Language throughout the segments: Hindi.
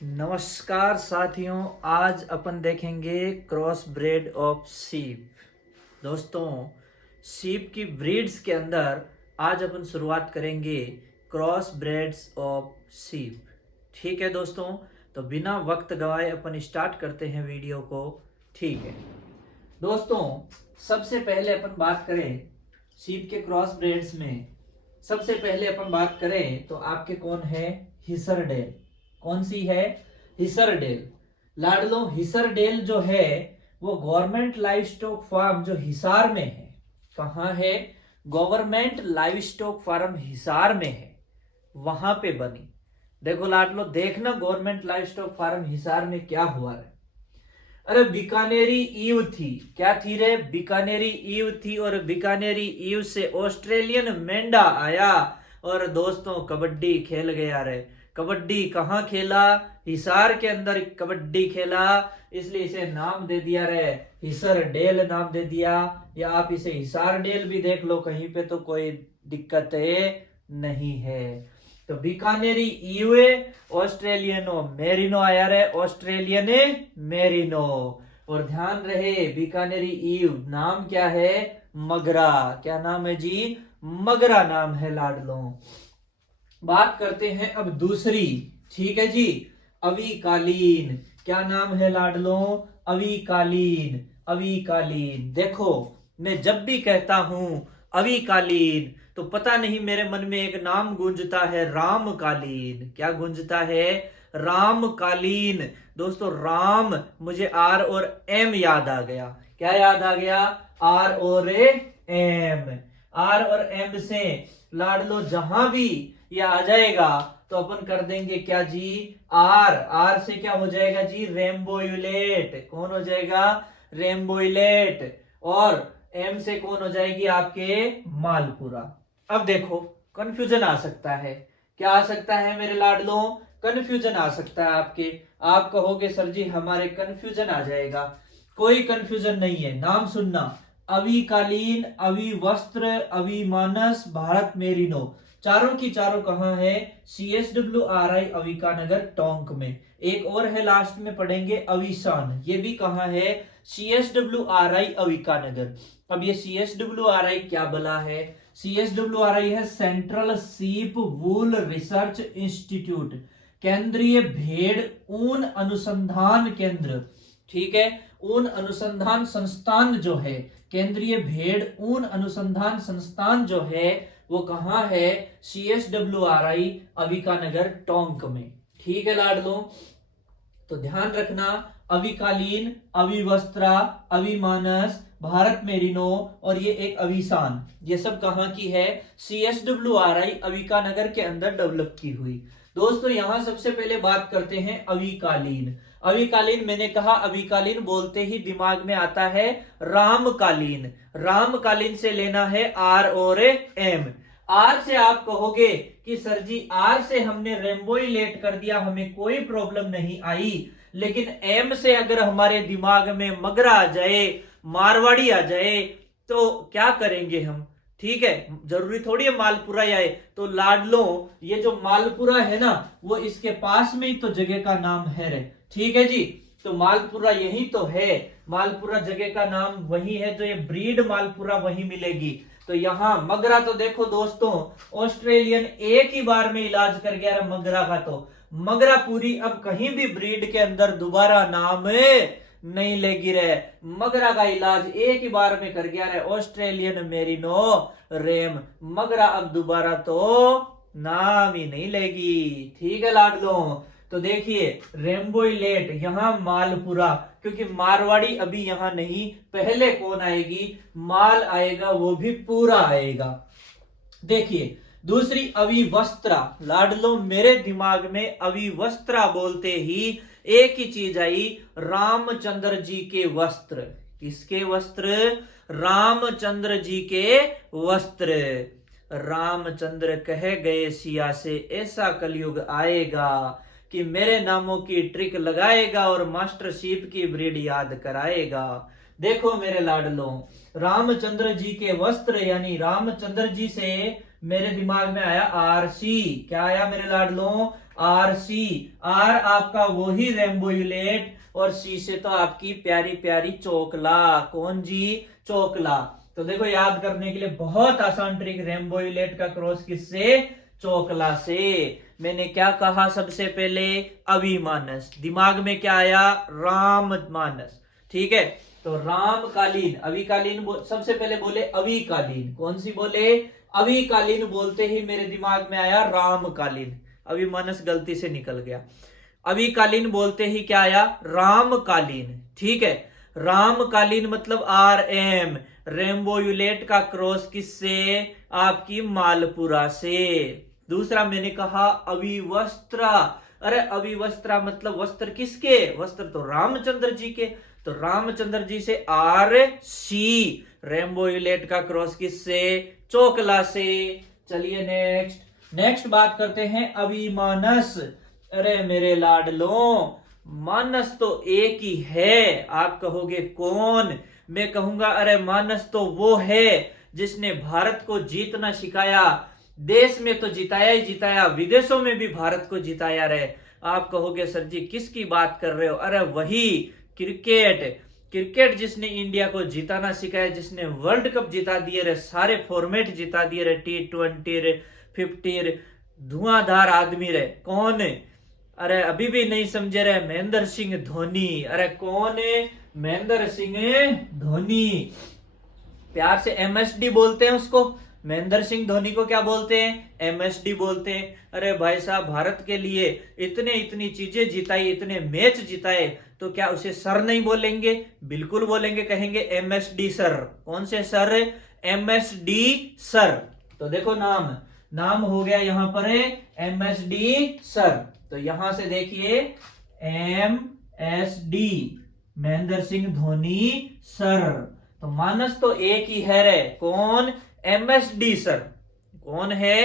नमस्कार साथियों, आज अपन देखेंगे क्रॉस ब्रेड ऑफ सीप। दोस्तों, सीप की ब्रीड्स के अंदर आज अपन शुरुआत करेंगे क्रॉस ब्रेड्स ऑफ सीप। ठीक है दोस्तों, तो बिना वक्त गवाए अपन स्टार्ट करते हैं वीडियो को। ठीक है दोस्तों, सबसे पहले अपन बात करें सीप के क्रॉस ब्रेड्स में। सबसे पहले अपन बात करें तो आपके कौन है? हिसरडेल। कौन सी है? हिसरडेल। लाडलो, हिसरडेल जो है वो गवर्नमेंट लाइव स्टॉक फार्म जो हिसार में है। कहाँ है? Government livestock farm Hisar में है, वहां पे बनी। देखो लाडलो, देखना government livestock farm Hisar में क्या हुआ है। अरे बीकानेरी ईव थी। क्या थी रे? बीकानेरी ईव थी, और बीकानेरी ईव से ऑस्ट्रेलियन मेंढा आया और दोस्तों कबड्डी खेल गया रे। कबड्डी कहाँ खेला? हिसार के अंदर कबड्डी खेला, इसलिए इसे नाम दे दिया रे, हिसर डेल नाम दे दिया। या आप इसे हिसार डेल भी देख लो कहीं पे, तो कोई दिक्कत नहीं है। तो बीकानेरी ईवे ऑस्ट्रेलियनो मेरिनो आया रे, ऑस्ट्रेलियन मेरिनो। और ध्यान रहे, बीकानेरी ईव नाम क्या है? मगरा। क्या नाम है जी? मगरा नाम है लाडलो। बात करते हैं अब दूसरी। ठीक है जी, अविकालीन। क्या नाम है लाडलो? अविकालीन। अविकालीन। देखो, मैं जब भी कहता हूं अविकालीन तो पता नहीं मेरे मन में एक नाम गूंजता है, रामकालीन। क्या गूंजता है? रामकालीन। दोस्तों, राम, मुझे आर और एम याद आ गया। क्या याद आ गया? आर और एम। आर और एम से लाडलो जहां भी ये आ जाएगा तो अपन कर देंगे क्या जी? आर। आर से क्या हो जाएगा जी? रेम्बोयुलेट। कौन हो जाएगा? रेम्बोयुलेट। और एम से कौन हो जाएगी? आपके मालपुरा। अब देखो, कंफ्यूजन आ सकता है। क्या आ सकता है मेरे लाडलो? कंफ्यूजन आ सकता है आपके। आप कहोगे सर जी हमारे कंफ्यूजन आ जाएगा। कोई कंफ्यूजन नहीं है, नाम सुनना। अविकालीन, अविवस्त्र, अविमानस, भारत मेरिनो, चारों की चारों कहाँ है? CSWRI अविकानगर टोंक में। एक और है, लास्ट में पढ़ेंगे, अविसान। ये भी कहाँ है? CSWRI अविकानगर। अब ये CSWRI क्या बला है? CSWRI है सेंट्रल सीप वूल रिसर्च इंस्टीट्यूट, केंद्रीय भेड़ ऊन अनुसंधान केंद्र। ठीक है, ऊन अनुसंधान संस्थान जो है, केंद्रीय भेड़ ऊन अनुसंधान संस्थान जो है वो कहाँ है? CSWRI अविकानगर टोंक में। ठीक है लाडलो, तो ध्यान रखना, अविकालीन, अविवस्त्रा, अविमानस, भारत मेरिनो और ये एक अविसान, ये सब कहाँ की है? CSWRI अविकानगर के अंदर डेवलप की हुई। दोस्तों, यहां सबसे पहले बात करते हैं अविकालीन। अविकालीन, मैंने कहा अविकालीन बोलते ही दिमाग में आता है रामकालीन। रामकालीन से लेना है आर और एम। आर से आप कहोगे कि सर जी आर से हमने रेम्बोइलेट कर दिया, हमें कोई प्रॉब्लम नहीं आई। लेकिन एम से अगर हमारे दिमाग में मगरा आ जाए, मारवाड़ी आ जाए, तो क्या करेंगे हम? ठीक है, जरूरी थोड़ी है मालपुरा आए। तो लाडलो, ये जो मालपुरा है ना, वो इसके पास में ही तो जगह का नाम है रे। ठीक है जी, तो मालपुरा यही तो है। मालपुरा जगह का नाम वही है, जो ये ब्रीड मालपुरा वही मिलेगी। तो यहाँ मगरा, तो देखो दोस्तों, ऑस्ट्रेलियन एक ही बार में इलाज कर गया मगरा का। तो मगरा पूरी अब कहीं भी ब्रीड के अंदर दोबारा नाम नहीं लेगी रे। मगरा का इलाज एक ही बार में कर गया रे, ऑस्ट्रेलियन मेरिनो रेम। मगरा अब दोबारा तो नाम ही नहीं लेगी। ठीक है लाडलो, तो देखिए रेम्बोइलेट, यहां मालपुरा, क्योंकि मारवाड़ी अभी यहां नहीं, पहले कौन आएगी? माल आएगा, वो भी पूरा आएगा। देखिए दूसरी अविवस्त्रा। लाडलो, मेरे दिमाग में अविवस्त्रा बोलते ही एक ही चीज आई, रामचंद्र जी के वस्त्र। किसके वस्त्र? रामचंद्र जी के वस्त्र। रामचंद्र कह गए सिया से, ऐसा कलयुग आएगा कि मेरे नामों की ट्रिक लगाएगा और मास्टरशीप की ब्रीड याद कराएगा। देखो मेरे लाडलो, रामचंद्र जी के वस्त्र, यानी रामचंद्र जी से मेरे दिमाग में आया आरसी। क्या आया मेरे लाडलो? आर सी, आर आपका वही रेम्बोयुलेट और सी से तो आपकी प्यारी प्यारी चोकला। कौन जी? चोकला। तो देखो याद करने के लिए बहुत आसान ट्रिक, रेम्बोयुलेट का क्रॉस किससे? चोकला से। मैंने क्या कहा सबसे पहले? अभिमानस। दिमाग में क्या आया? राममानस। ठीक है, तो रामकालीन, अविकालीन सबसे पहले बोले अविकालीन। कौन सी बोले? अविकालीन। बोलते ही मेरे दिमाग में आया रामकालीन, अभिमानस गलती से निकल गया। अविकालीन बोलते ही क्या आया? रामकालीन। ठीक है, रामकालीन मतलब आर एम, रेम्बोयुलेट का क्रॉस किससे? आपकी मालपुरा से। दूसरा मैंने कहा अविवस्त्रा। अरे अविवस्त्रा मतलब वस्त्र किसके? वस्त्र तो रामचंद्र जी के, तो रामचंद्र जी से आर सी, रेम्बोयुलेट का क्रॉस किससे? चोकला से। चलिए नेक्स्ट बात करते हैं अभिमानस। अरे मेरे लाडलो, मानस तो एक ही है। आप कहोगे कौन? मैं कहूंगा अरे मानस तो वो है जिसने भारत को जीतना सिखाया। देश में तो जिताया ही जिताया, विदेशों में भी भारत को जिताया रहे। आप कहोगे सर जी किसकी बात कर रहे हो? अरे वही क्रिकेट जिसने इंडिया को जिताना सिखाया, जिसने वर्ल्ड कप जिता दिए रे, सारे फॉर्मेट जिता दिए रे, T20 रे, 50 रे, धुआंधार आदमी रे। कौन है? अरे अभी भी नहीं समझे रहे? महेंद्र सिंह धोनी। अरे कौन है? महेंद्र सिंह धोनी। प्यार से MSD बोलते हैं उसको। महेंद्र सिंह धोनी को क्या बोलते हैं? MSD बोलते हैं। अरे भाई साहब, भारत के लिए इतनी चीजें जिताई, इतने मैच जिताए, तो क्या उसे सर नहीं बोलेंगे? बिल्कुल बोलेंगे, कहेंगे MSD सर। कौन से सर? MSD sir. तो देखो नाम हो गया यहां पर MSD सर। तो यहां से देखिए MSD, महेंद्र सिंह धोनी सर। तो मानस तो एक ही है रे। कौन? MSD sir. कौन है?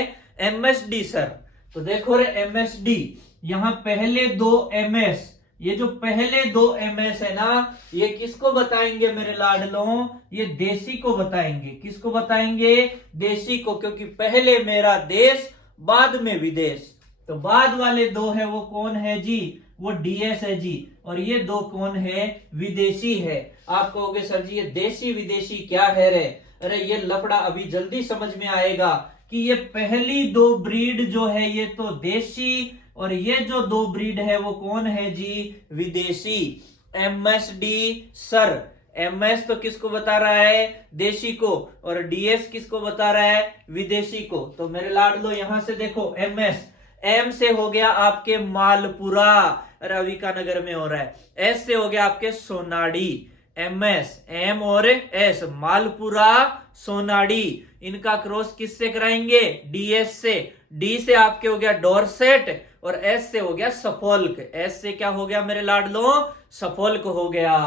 MSD sir. तो देखो रे MSD, यहां पहले दो MS, ये जो पहले दो MS है ना, ये किसको बताएंगे मेरे लाडलों? ये देशी को बताएंगे। किसको बताएंगे? देशी को, क्योंकि पहले मेरा देश बाद में विदेश। तो बाद वाले दो है वो कौन है जी? वो DS है जी। और ये दो कौन है? विदेशी है। आप कहोगे सर जी ये देशी विदेशी क्या है रे? अरे ये लफड़ा अभी जल्दी समझ में आएगा कि ये पहली दो ब्रीड जो है ये तो देशी, और ये जो दो ब्रीड है वो कौन है जी? विदेशी। MSD sir. MS तो किसको बता रहा है? देशी को। और DS किसको बता रहा है? विदेशी को। तो मेरे लाडलो यहां से देखो MS, M से हो गया आपके मालपुरा, रविका नगर में हो रहा है। S से हो गया आपके सोनाड़ी। MS, M और S, मालपुरा सोनाड़ी। इनका क्रॉस किससे कराएंगे? DS से। D से आपके हो गया डॉर्सेट, और S से हो गया सफोल्क। S से क्या हो गया मेरे लाडलो? सफोल्क हो गया।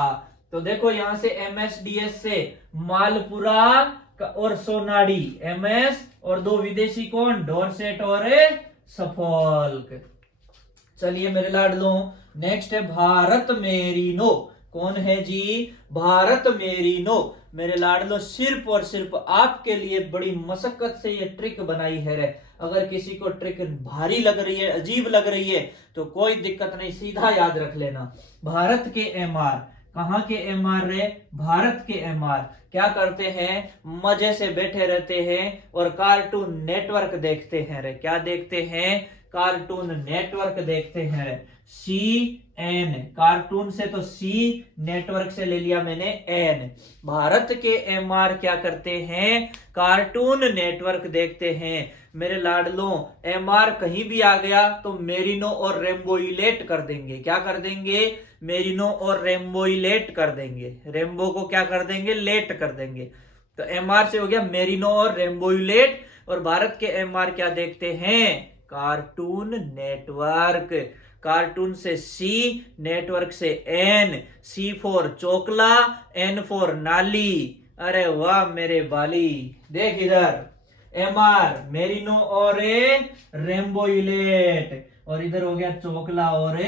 तो देखो यहां से MSDS से मालपुरा और सोनाड़ी, MS, और दो विदेशी कौन? डॉर्सेट और सफोल्क। चलिए मेरे लाडलो, नेक्स्ट है भारत मेरीनो। कौन है जी? भारत मेरीनो। मेरे लाडलो, सिर्फ और सिर्फ आपके लिए बड़ी मशक्कत से ये ट्रिक बनाई है रे। अगर किसी को ट्रिक भारी लग रही है, अजीब लग रही है, तो कोई दिक्कत नहीं, सीधा याद रख लेना। भारत के MR, कहां के MR रे? भारत के MR क्या करते हैं? मजे से बैठे रहते हैं और कार्टून नेटवर्क देखते हैं रे। क्या देखते हैं? कार्टून नेटवर्क देखते हैं। CN, कार्टून से तो C, नेटवर्क से ले लिया मैंने N। भारत के MR क्या करते हैं? कार्टून नेटवर्क देखते हैं। मेरे लाडलों, MR कहीं भी आ गया तो मेरिनो और रेम्बोइलेट कर देंगे। क्या कर देंगे? मेरिनो और रेम्बोइलेट कर देंगे। रेम्बो को क्या कर देंगे? लेट कर देंगे। तो MR से हो गया मेरिनो और रेम्बोइलेट। और भारत के MR क्या देखते हैं? Cartoon network. कार्टून से C, नेटवर्क से N। C for Chokla, N for नाली। अरे वाह मेरे बाली, देख इधर MR मेरिनो और रेम्बोइलेट, और इधर हो गया चोकला और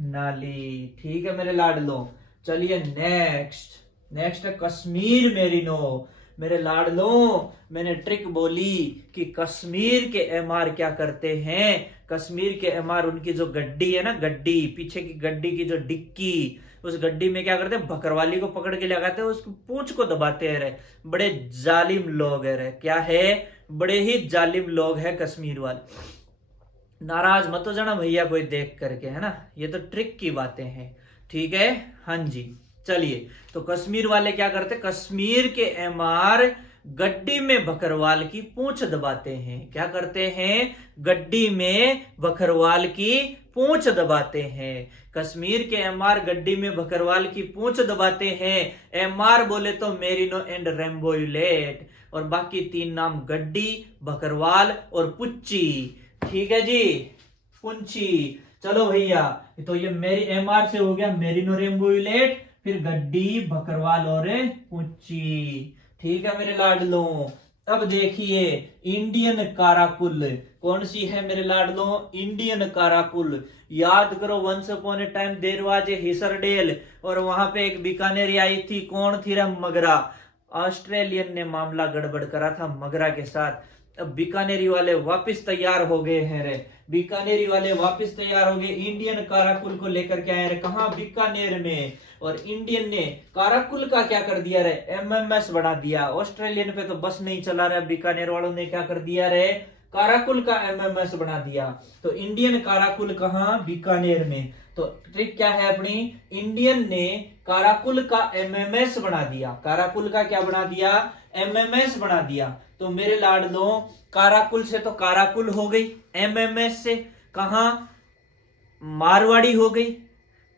नाली। ठीक है मेरे लाडलो। चलिए नेक्स्ट है कश्मीर मेरिनो। मेरे लाडलों, मैंने ट्रिक बोली कि कश्मीर के एमआर क्या करते हैं। कश्मीर के एमआर, उनकी जो गड्डी है ना, गड्डी पीछे की गड्डी की जो डिक्की, उस गड्डी में क्या करते हैं, बकरवाली को पकड़ के लगाते हैं, उसकी पूंछ को दबाते हैं रे। बड़े जालिम लोग है रे, क्या है, बड़े ही जालिम लोग है कश्मीर वाले। नाराज मत हो जाना भैया कोई देख करके, है ना, ये तो ट्रिक की बातें हैं, ठीक है। हाँ जी, चलिए, तो कश्मीर वाले क्या करते, कश्मीर के एमआर गड्डी में बकरवाल की पूंछ दबाते हैं। क्या करते हैं, गड्डी में बकरवाल की पूंछ दबाते हैं। कश्मीर के एमआर गड्डी में बकरवाल की पूंछ दबाते हैं। एमआर बोले तो मेरिनो एंड रेम्बोयुलेट, और बाकी तीन नाम गड्डी, बकरवाल और पुच्ची, ठीक है जी, पुंची। चलो भैया, तो ये मेरी एमआर से हो गया मेरिनो रेम्बोयुलेट, फिर गड्डी, बकरवाल और पुंची, ठीक है मेरे लाडलों। अब देखिए इंडियन काराकुल कौन सी है मेरे लाडलों, इंडियन काराकुल। याद करो, once upon a time there was a Hissardale, और वहां पे एक बीकानेरी आई थी, कौन थी रे, मगरा। ऑस्ट्रेलियन ने मामला गड़बड़ करा था मगरा के साथ। अब बीकानेरी वाले वापस तैयार हो गए हैं रे, बीकानेरी वाले वापस तैयार हो गए, इंडियन काराकुल को लेकर के आए रे, कहा, बीकानेर में। और इंडियन ने काराकुल का क्या कर दिया रे, एमएमएस बना दिया। ऑस्ट्रेलियन पे तो बस नहीं चला रहा, बीकानेर वालों ने क्या कर दिया रे, काराकुल का एमएमएस बना दिया। तो इंडियन काराकुल कहा, बीकानेर में। तो ट्रिक क्या है अपनी, इंडियन ने काराकुल का एमएमएस बना दिया। काराकुल का क्या बना दिया, एमएमएस बना दिया। तो मेरे लाडलों, काराकुल से तो काराकुल हो गई, एमएमएस से कहा, मारवाड़ी हो गई,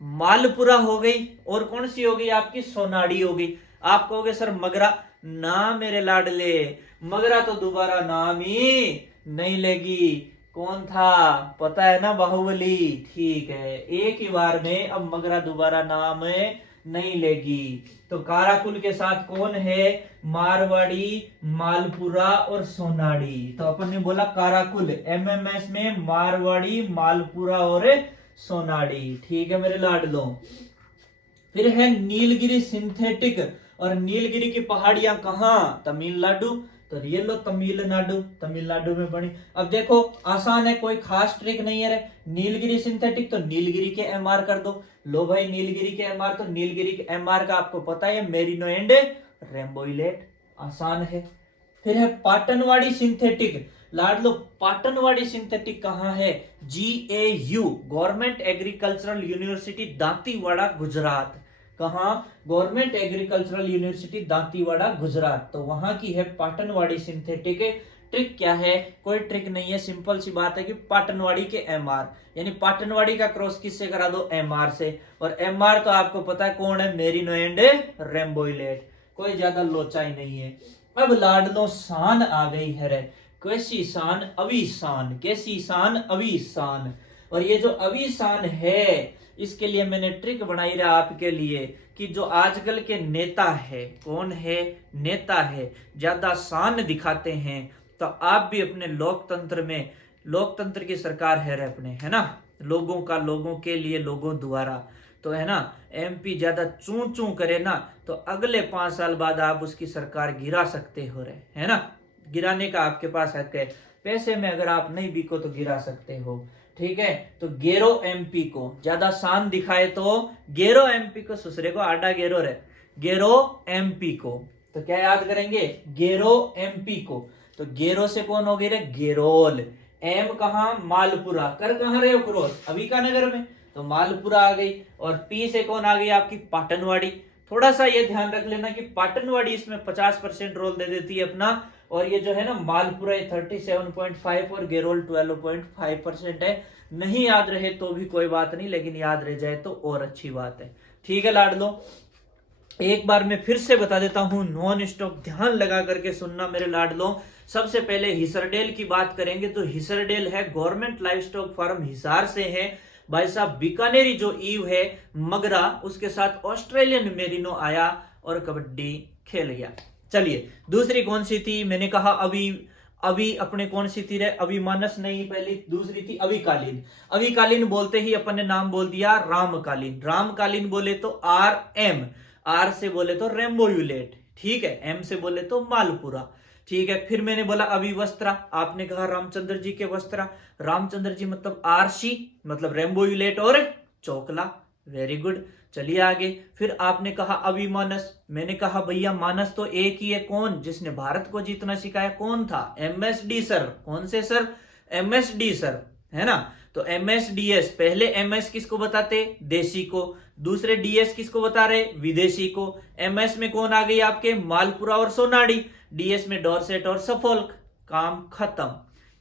मालपुरा हो गई, और कौन सी हो गई आपकी, सोनाड़ी हो गई। आप कहोगे सर मगरा, ना मेरे लाडले, मगरा तो दोबारा नाम ही नहीं लेगी। कौन था पता है ना, बाहुबली, ठीक है, एक ही बार में अब मगरा दोबारा नाम नहीं लेगी। तो काराकुल के साथ कौन है, मारवाड़ी, मालपुरा और सोनाड़ी। तो अपन ने बोला काराकुल, एमएमएस में मारवाड़ी, मालपुरा और सोनाड़ी, ठीक है मेरे लाडलों। फिर है नीलगिरी सिंथेटिक, और नीलगिरी की पहाड़ियां कहां, तमिलनाडु। तो ये लो तमिलनाडु, तमिलनाडु में बनी। अब देखो आसान है, कोई खास ट्रिक नहीं है रे। नीलगिरी सिंथेटिक, तो नीलगिरी के एमआर कर दो। लो भाई नीलगिरी के एमआर, तो नीलगिरी के एमआर का आपको पता है मेरिनो एंड रेम्बोइलेट, आसान है। फिर है पाटनवाड़ी सिंथेटिक, लाडलो पाटनवाड़ी सिंथेटिक कहाँ है, GAU, Government Agricultural University Dantiwada Gujarat. कहाँ, Government Agricultural University Dantiwada Gujarat. तो वहां की है पाटनवाड़ी सिंथेटिक। ट्रिक क्या है, कोई ट्रिक नहीं है, सिंपल सी बात है कि पाटनवाड़ी के एमआर, यानी पाटनवाड़ी का क्रॉस किससे करा दो, एमआर से। और एमआर तो आपको पता है कौन है, मेरिनो एंड रेम्बोइलेट, कोई ज्यादा लोचाई नहीं है। अब लाडलो शान आ गई है रे, कैसी शान, अविशान, कैसी शान, अविशान। और ये जो अविशान है, इसके लिए मैंने ट्रिक बनाई रहा आपके लिए, कि जो आजकल के नेता है, कौन है, नेता है, ज्यादा शान दिखाते हैं, तो आप भी अपने लोकतंत्र में, लोकतंत्र की सरकार है रे अपने, है ना, लोगों का, लोगों के लिए, लोगों द्वारा, तो है ना, MP ज्यादा चू चू करे ना, तो अगले 5 साल बाद आप उसकी सरकार गिरा सकते हो रे, है ना, गिराने का आपके पास हक है। पैसे में अगर आप नहीं बिको तो गिरा सकते हो, ठीक है। तो गेरो MP को, ज्यादा शान दिखाए तो गेरो MP को, सुसरे को आडा गेरो रे, गेरो MP को। तो क्या याद करेंगे, गेरो MP को। तो गेरो से कौन हो गई रे, गेरोल। एम कहा, मालपुरा, कर कहां रहे हो क्रॉस, अबीकानगर में, तो मालपुरा आ गई। और पी से कौन आ गई आपकी, पाटनवाड़ी। थोड़ा सा ये ध्यान रख लेना कि पाटनवाड़ी इसमें 50% रोल दे देती है अपना, और ये जो है ना मालपुरा 37.5 और गेरोल 12.5% है। नहीं याद रहे तो भी कोई बात नहीं, लेकिन याद रह जाए तो और अच्छी बात है, ठीक है लाडलो। एक बार मैं फिर से बता देता हूं, नॉन स्टॉप ध्यान लगा करके सुनना मेरे लाडलो। सबसे पहले हिसरडेल की बात करेंगे, तो हिसरडेल है government livestock farm Hisar से है भाई साहब। बीकानेरी जो ईव है मगरा, उसके साथ ऑस्ट्रेलियन मेरिनो आया और कबड्डी खेल गया। चलिए दूसरी कौन सी थी, मैंने कहा अभी अपने कौन सी थी रे, अभिमानस नहीं, पहली दूसरी थी अविकालीन। अविकालीन बोलते ही अपन ने नाम बोल दिया रामकालीन। रामकालीन बोले तो RM, R से बोले तो रेम्बोयुलेट, ठीक है, एम से बोले तो मालपुरा। ठीक है, फिर मैंने बोला अविवस्त्रा, आपने कहा रामचंद्र जी के वस्त्रा। रामचंद्र जी मतलब आरसी, मतलब रेम्बो यूलेट और चोकला। वेरी गुड, चलिए आगे। फिर आपने कहा अभिमानस, मैंने कहा भैया मानस तो एक ही है, कौन? जिसने भारत को जीतना सिखाया, कौन था? MSD sir. कौन से सर? एमएसडी सर, है ना। तो एमएसडीएस, पहले एमएस किसको बताते? देसी को। दूसरे डीएस किसको बता रहे? विदेशी को। एमएस में कौन आ गई आपके? मालपुरा और सोनाडी। डीएस में डॉर्सेट और सफोल्क। काम खत्म।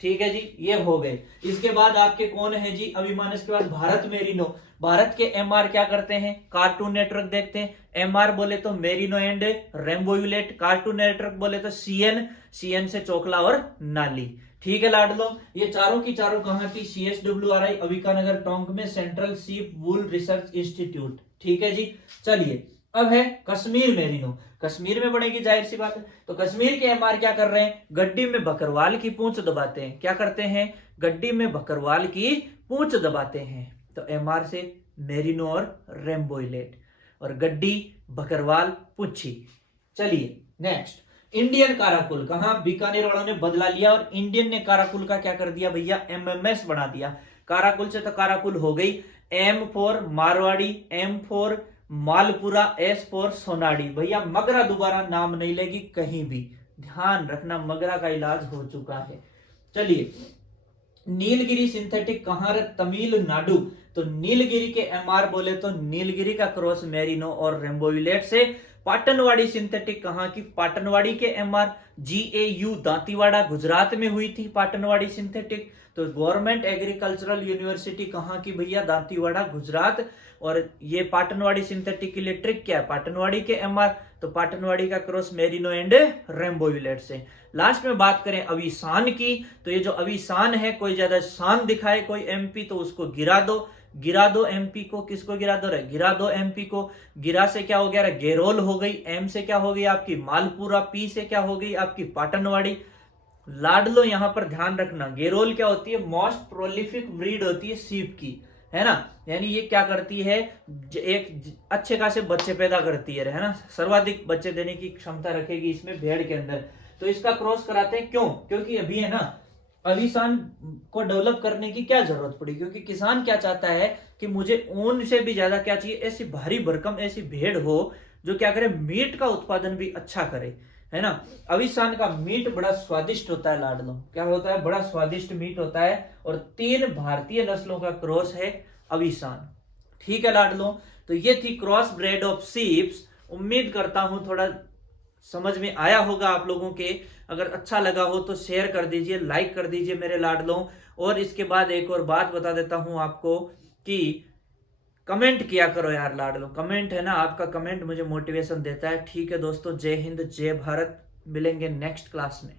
ठीक है जी, ये हो गए। इसके बाद आपके कौन है जी? अभिमानस के बाद भारत मेरिनो। भारत के एमआर क्या करते हैं? कार्टून नेटवर्क देखते हैं। एमआर बोले तो merino and rainbow यूलेट। Cartoon network बोले तो सीएन, सीएन से चोकला और नाली। ठीक है लाडलो, ये चारों की चारों कहां की? CSWRI अविकानगर टोंक में, सेंट्रल सीप वूल रिसर्च इंस्टीट्यूट। ठीक है जी, चलिए अब है कश्मीर मेरिनो। कश्मीर में बनेगी, जाहिर सी बात है। तो कश्मीर के एमआर क्या कर रहे हैं? गड्डी में बकरवाल की पूंछ दबाते हैं। क्या करते हैं? गड्डी में बकरवाल की पूंछ दबाते हैं। तो एमआर से मेरिनो और रेम्बो यूलेट, और गड्डी बकरवाल पूंछी। चलिए नेक्स्ट, इंडियन काराकुल। कहां? बीकानेर वालों ने बदला लिया और इंडियन ने काराकुल का क्या कर दिया भैया? एमएमएस बना दिया। काराकुल से तो काराकुल हो गई। M for Marwari, M for Malpura, S for Sonadi. भैया मगरा दोबारा नाम नहीं लेगी कहीं भी, ध्यान रखना, मगरा का इलाज हो चुका है। चलिए, नीलगिरी सिंथेटिक कहां? तमिलनाडु। तो नीलगिरी के एमआर बोले तो नीलगिरी का क्रॉस मेरिनो और रेम्बो यूलेट से। पाटनवाड़ी सिंथेटिक कहां की? पाटनवाड़ी के एमआर GAU दांतीवाड़ा गुजरात में हुई थी पाटनवाड़ी सिंथेटिक। तो गवर्नमेंट एग्रीकल्चरल यूनिवर्सिटी कहां की भैया? दांतीवाड़ा गुजरात। और ये पाटनवाड़ी सिंथेटिक के लिए ट्रिक क्या है? पाटनवाड़ी के एमआर, तो पाटनवाड़ी का क्रॉस मेरिनो एंड रेम्बो यूलेट से। लास्ट में बात करें अविशान की, तो ये जो अविशान है, कोई ज्यादा शान दिखाए कोई एमपी तो उसको गिरा दो। गिरा दो एमपी को। किसको गिरा दो? गिरा दो एमपी को। गिरा से क्या हो गया? गेरोल हो गई। एम से क्या हो गई आपकी? मालपुरा। पी से क्या हो गई आपकी? पाटनवाड़ी। लाडलो यहां पर ध्यान रखना, गेरोल क्या होती है? मोस्ट प्रोलिफिक ब्रीड होती है सीप की, है ना। यानी ये क्या करती है? एक अच्छे खासे बच्चे पैदा करती है ना, सर्वाधिक बच्चे देने की क्षमता रखेगी इसमें भेड़ के अंदर। तो इसका क्रॉस कराते हैं, क्यों? क्योंकि अभी है ना, अविशान को डेवलप करने की क्या जरूरत पड़ी? क्योंकि किसान क्या चाहता है कि मुझे ऊन से भी ज्यादा क्या चाहिए? ऐसी भारी भरकम ऐसी भेड़ हो जो क्या करे? मीट का उत्पादन भी अच्छा करे, है ना। अविशान का मीट बड़ा स्वादिष्ट होता है लाडलो। क्या होता है? बड़ा स्वादिष्ट मीट होता है। और 3 भारतीय नस्लों का क्रॉस है अविशान। ठीक है लाडलो, तो ये थी क्रॉस ब्रेड ऑफ सीप्स। उम्मीद करता हूं थोड़ा समझ में आया होगा आप लोगों के। अगर अच्छा लगा हो तो शेयर कर दीजिए, लाइक कर दीजिए मेरे लाडलों। और इसके बाद एक और बात बता देता हूं आपको कि कमेंट किया करो यार लाडलो। कमेंट है ना, आपका कमेंट मुझे मोटिवेशन देता है। ठीक है दोस्तों, जय हिंद जय भारत। मिलेंगे नेक्स्ट क्लास में।